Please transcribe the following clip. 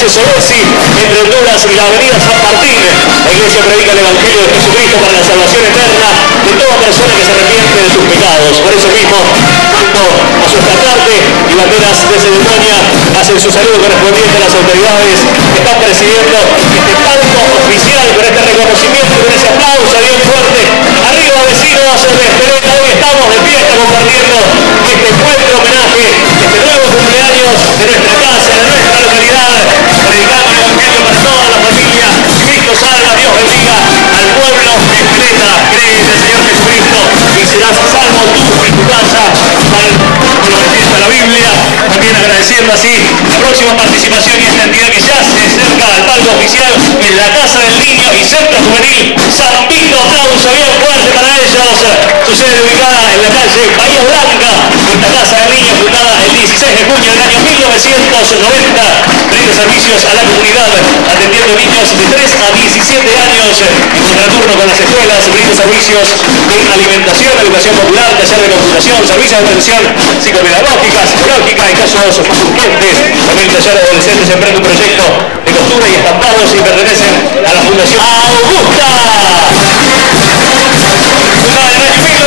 calle Solesi, entre Honduras y la avenida San Martín. La iglesia predica el Evangelio de Jesucristo para la salvación eterna de toda persona que se arrepiente de sus pecados. Por eso mismo, junto a su estandarte y banderas de ceremonia, hacen su saludo correspondiente a las autoridades que están presidiendo este palco oficial con este reconocimiento, con ese aplauso bien fuerte. Arriba, vecinos de Espereta, hoy estamos de fiesta compartiendo este fuerte homenaje, este nuevo cumpleaños de nuestra casa, de nuestra localidad, predicando el Evangelio para toda la familia. Cristo salva, Dios bendiga al pueblo de Espereta. Cree en el Señor Jesucristo y serás salvo tú en tu casa, tal como lo manifiesta la Biblia. También agradeciendo así la próxima participación y esta entidad que ya se acerca al palco oficial en la Casa del Niño y Centro Juvenil San Vito. Aplauso bien fuerte para ellos. Su sede ubicada en la calle Bahía Blanca, esta Casa del Niño fundada el 16 de junio del año 1990. Brinda servicios a la comunidad, atendiendo niños de 3 a 17 años en contraturno con las escuelas. Brinda servicios de alimentación, educación popular, taller de computación, servicios de atención psicopedagógica, psicológica en casos más urgentes. También el taller de adolescentes emprende un proyecto de costura y estampados y pertenecen a la Fundación Augusta. Fundada en el año